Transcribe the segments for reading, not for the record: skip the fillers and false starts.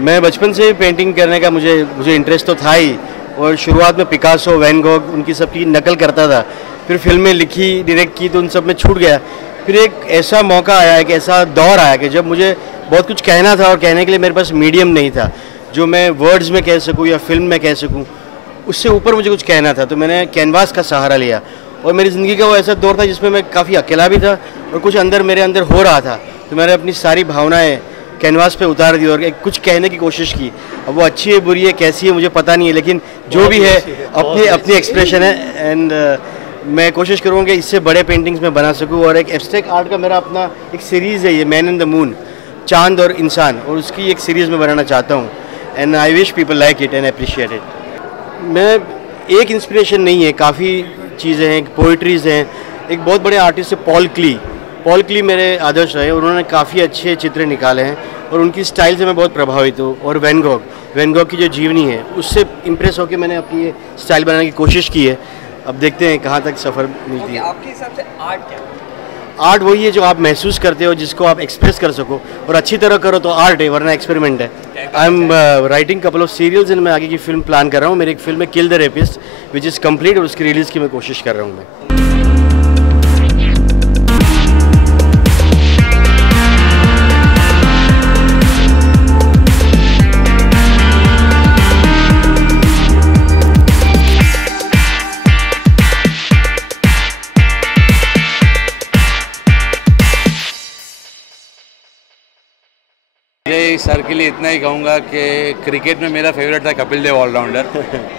मैं बचपन से ही पेंटिंग करने का मुझे इंटरेस्ट तो था ही, और शुरुआत में पिकासो, वैन गॉग, उनकी सबकी नकल करता था। फिर फिल्में लिखी, डायरेक्ट की, तो उन सब में छूट गया। फिर एक ऐसा मौका आया, एक ऐसा दौर आया कि जब मुझे बहुत कुछ कहना था और कहने के लिए मेरे पास मीडियम नहीं था जो मैं वर्ड्स में कह सकूँ या फिल्म में कह सकूँ, उससे ऊपर मुझे कुछ कहना था। तो मैंने कैनवास का सहारा लिया, और मेरी ज़िंदगी का वो ऐसा दौर था जिसमें मैं काफ़ी अकेला भी था और कुछ मेरे अंदर हो रहा था। तो मैंने अपनी सारी भावनाएं कैनवास पे उतार दी और कुछ कहने की कोशिश की। अब वो अच्छी है, बुरी है, कैसी है, मुझे पता नहीं है, लेकिन जो भी है अपनी एक्सप्रेशन है। एंड मैं कोशिश करूँगा कि इससे बड़े पेंटिंग्स में बना सकूँ। और एक एब्स्ट्रैक्ट आर्ट का मेरा अपना एक सीरीज़ है, ये मैन इन द मून, चांद और इंसान, और उसकी एक सीरीज़ में बनाना चाहता हूँ। And I wish people like it and appreciate it. मैं एक इंस्पिरेशन नहीं है, काफ़ी चीज़ें हैं, पोइट्रीज़ हैं। एक बहुत बड़े आर्टिस्ट है पॉल क्ली मेरे आदर्श रहे। उन्होंने काफ़ी अच्छे चित्र निकाले हैं और उनकी स्टाइल से मैं बहुत प्रभावित हूँ। और वैन गॉग की जो जीवनी है उससे इम्प्रेस होकर मैंने अपनी ये स्टाइल बनाने की कोशिश की है। अब देखते हैं कहाँ तक सफ़र मिलती है। आपके हिसाब से आर्ट क्या है? आर्ट वही है जो आप महसूस करते हो, जिसको आप एक्सप्रेस कर सको, और अच्छी तरह करो तो आर्ट है, वरना एक्सपेरिमेंट है। I am writing couple of serials and मैं आगे की फिल्म प्लान कर रहा हूँ। मेरी एक फिल्म है kill the rapist, which is complete, और उसकी रिलीज़ की मैं कोशिश कर रहा हूँ मैं। सर के लिए इतना ही कहूँगा कि क्रिकेट में मेरा फेवरेट था कपिल देव ऑलराउंडर,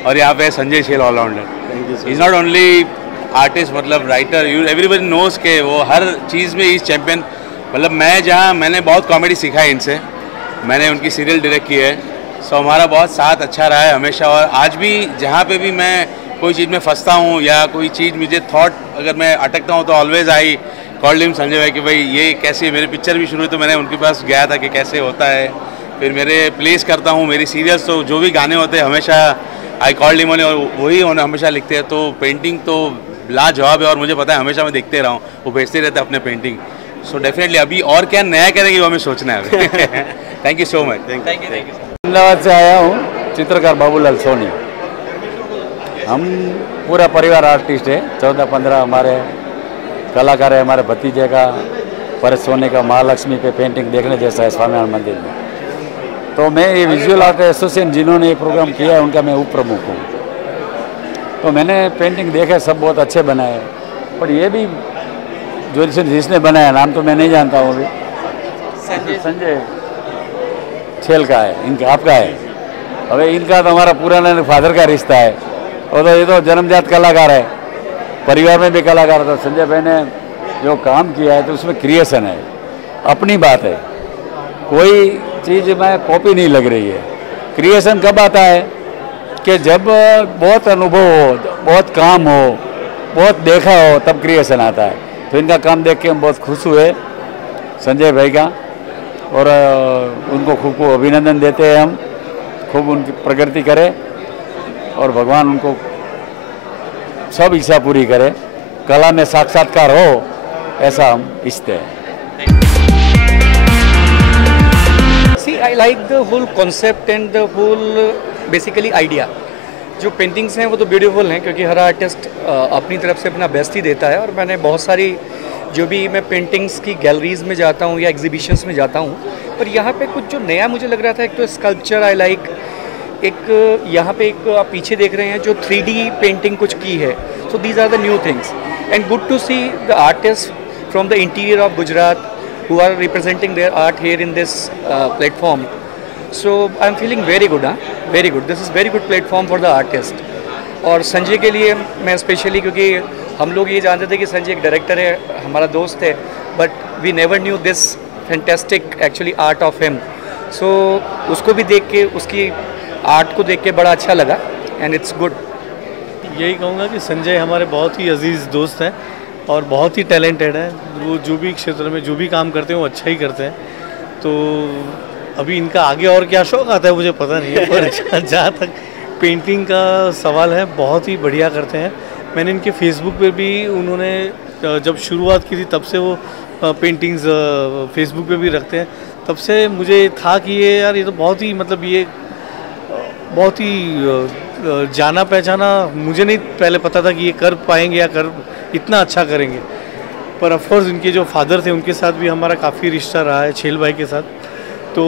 और यहाँ पे Sanjay Sheel allrounder. Is not only artist, मतलब राइटर, यू एवरीबडी नोज के वो हर चीज़ में इज चैम्पियन। मतलब मैंने बहुत कॉमेडी सीखा है इनसे, मैंने उनकी सीरियल डायरेक्ट की है। सो हमारा बहुत साथ अच्छा रहा है हमेशा, और आज भी जहाँ पे भी मैं कोई चीज़ में फंसता हूँ या कोई चीज़ मुझे थॉट अगर मैं अटकता हूँ तो always I called him Sanjay भाई कि भाई ये कैसे है। मेरी पिक्चर भी शुरू हुई तो मैंने उनके पास गया था कि कैसे होता है। फिर मेरे प्लेस करता हूँ मेरी सीरियल्स, तो जो भी गाने होते हैं हमेशा आई कॉल्ड हिम, और वही उन्हें हमेशा लिखते हैं। तो पेंटिंग तो लाजवाब है, और मुझे पता है हमेशा मैं देखते रहा हूँ, वो भेजते रहते हैं अपने पेंटिंग। सो डेफिनेटली अभी और क्या नया करेंगे वो हमें सोचना है। Thank you so much. Thank you sir. Ahmedabad से आया हूँ, चित्रकार बाबूलाल सोनी। हम पूरा परिवार आर्टिस्ट है, 14-15 हमारे कलाकार है। हमारे भतीजे का परेश सोनी का महालक्ष्मी पे पेंटिंग देखने जैसा है स्वामीनारायण मंदिर में। तो मैं ये विजुअल आर्ट एसोसिएशन जिन्होंने ये प्रोग्राम किया है उनका मैं उप प्रमुख हूँ। तो मैंने पेंटिंग देखे, सब बहुत अच्छे बनाए, पर ये भी जो जिसने बनाया, नाम तो मैं नहीं जानता हूँ अभी, संजय छेल का है, इनका आपका है। अबे इनका तो हमारा पुराना फादर का रिश्ता है, और तो ये तो जन्मजात कलाकार है, परिवार में भी कलाकार था। संजय भाई ने जो काम किया है तो उसमें क्रिएशन है, अपनी बात है, कोई चीज़ में कॉपी नहीं लग रही है। क्रिएशन कब आता है कि जब बहुत अनुभव हो, बहुत काम हो, बहुत देखा हो, तब क्रिएशन आता है। तो इनका काम देख के हम बहुत खुश हुए संजय भाई का, और उनको खूब खूब अभिनंदन देते हैं हम। खूब उनकी प्रगति करे और भगवान उनको सब इच्छा पूरी करे, कला में साक्षात्कार हो, ऐसा हम इच्छते हैं। See, I like the whole concept and the whole basically idea. जो पेंटिंग्स हैं वो तो ब्यूटीफुल हैं, क्योंकि हर आर्टिस्ट अपनी तरफ से अपना बेस्ट ही देता है। और मैंने बहुत सारी जो भी मैं पेंटिंग्स की गैलरीज में जाता हूँ या एग्जीबिशंस में जाता हूँ, पर यहाँ पे कुछ जो नया मुझे लग रहा था, एक तो स्कल्पचर आई लाइक, एक यहाँ पे एक आप पीछे देख रहे हैं जो 3D पेंटिंग कुछ की है। So these are the new things and good to see the artist from the interior of Gujarat who are representing their art here in this platform. So I'm feeling very good, very good. This is very good platform for the artist. और संजय के लिए मैं specially, क्योंकि हम लोग ये जानते थे कि संजय एक डायरेक्टर है, हमारा दोस्त है, but we never knew this fantastic actually art of him. So उसको भी देख के, उसकी आर्ट को देख के बड़ा अच्छा लगा एंड इट्स गुड। यही कहूँगा कि संजय हमारे बहुत ही अजीज़ दोस्त हैं और बहुत ही टैलेंटेड है। वो जो भी क्षेत्र में जो भी काम करते हैं वो अच्छा ही करते हैं। तो अभी इनका आगे और क्या शौक आता है मुझे पता नहीं है, पर जहाँ तक पेंटिंग का सवाल है बहुत ही बढ़िया करते हैं। मैंने इनके फेसबुक पे भी, उन्होंने जब शुरुआत की थी तब से वो पेंटिंग्स फेसबुक पे भी रखते हैं, तब से मुझे था कि ये यार ये तो बहुत ही मतलब ये बहुत ही जाना पहचाना, मुझे नहीं पहले पता था कि ये कर पाएंगे या कर इतना अच्छा करेंगे। पर ऑफकोर्स इनके जो फादर थे उनके साथ भी हमारा काफ़ी रिश्ता रहा है, छेल भाई के साथ। तो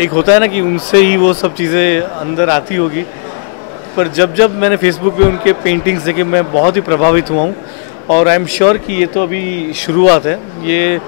एक होता है ना कि उनसे ही वो सब चीज़ें अंदर आती होगी। पर जब जब मैंने फेसबुक पे उनके पेंटिंग्स देखे मैं बहुत ही प्रभावित हुआ हूँ। और आई एम श्योर कि ये तो अभी शुरुआत है। ये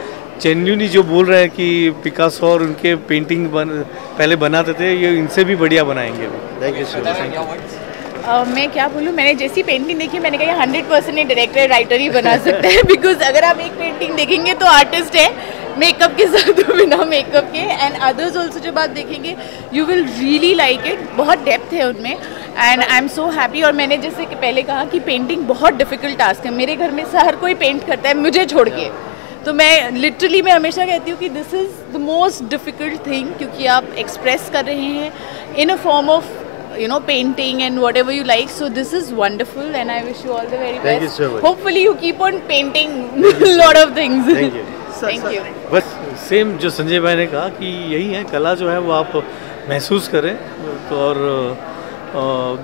जेन्युइनली जो बोल रहे हैं कि पिकासो और उनके पेंटिंग पहले बनाते थे, ये इनसे भी बढ़िया बनाएंगे। Thank you so much. मैं क्या बोलूँ, मैंने जैसी पेंटिंग देखी मैंने कहा 100% डायरेक्टर राइटर ही बना सकते हैं। बिकॉज अगर आप एक पेंटिंग देखेंगे तो आर्टिस्ट है मेकअप के साथ बिना मेकअप के, एंड अदर्स ऑल्सो जब आप देखेंगे you will really like it. बहुत डेप्थ है उनमें and I am so happy. और मैंने जैसे कि पहले कहा कि पेंटिंग बहुत डिफ़िकल्ट टास्क है। मेरे घर में हर कोई पेंट करता है मुझे छोड़ के, तो मैं लिटरली मैं हमेशा कहती हूँ कि this is the most difficult thing, क्योंकि आप एक्सप्रेस कर रहे हैं in a form of painting and whatever you like. So this is wonderful and I wish you all the very best. Thank you so much. Hopefully you keep on painting a lot of things. Thank you. Thank you. बस same जो संजय भाई ने कहा कि यही है, कला जो है वो आप महसूस करें। तो और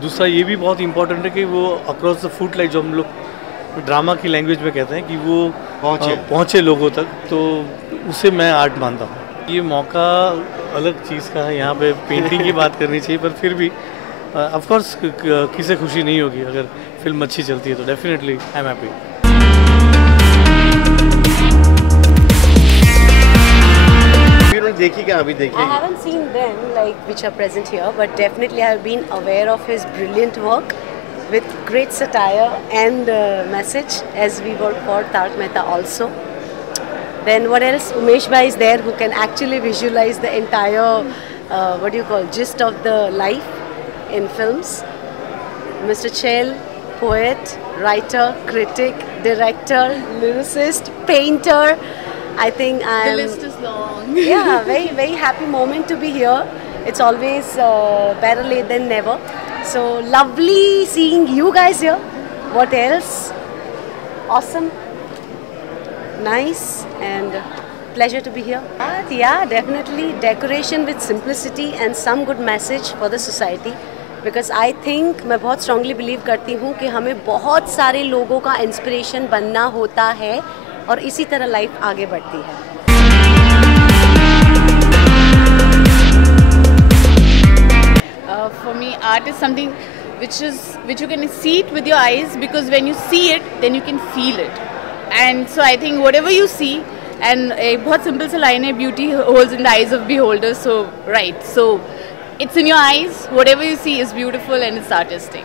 दूसरा ये भी बहुत इम्पोर्टेंट है कि वो अक्रॉस द फुट लाइक जो हम लोग ड्रामा की लैंग्वेज में कहते हैं कि वो पहुँचे लोगों तक, तो उसे मैं आर्ट मानता हूँ। ये मौका अलग चीज़ का है, यहाँ पे पेंटिंग की बात करनी चाहिए, पर फिर भी ऑफ कोर्स किसे खुशी नहीं होगी अगर फिल्म अच्छी चलती है, तो डेफिनेटली आई एम हैप्पी। देखी क्या अभी देखी? I haven't seen them like which are present here, but definitely I have been aware of his brilliant work with great satire and message, as we work for Tarak Mehta also. Then what else? Umesh Bhai is there who can actually visualize the entire what do you call gist of the life in films. Mr. Chel, poet, writer, critic, director, lyricist, painter. I think The list is long. yeah, very very happy moment to be here. It's always better late than never. So lovely seeing you guys here. What else? Awesome, nice, and pleasure to be here. Yeah, definitely decoration with simplicity and some good message for the society. Because I think मैं बहुत strongly believe करती हूँ कि हमें बहुत सारे लोगों का इंस्पिरेशन बनना होता है और इसी तरह लाइफ आगे बढ़ती है। For me, art is something which you can see it with your eyes, because when you see it, then you can feel it. And so I think whatever you see, and एक बहुत simple सा line है, beauty holds in the eyes of beholders. So right, so it's in your eyes. Whatever you see is beautiful and it's artistic.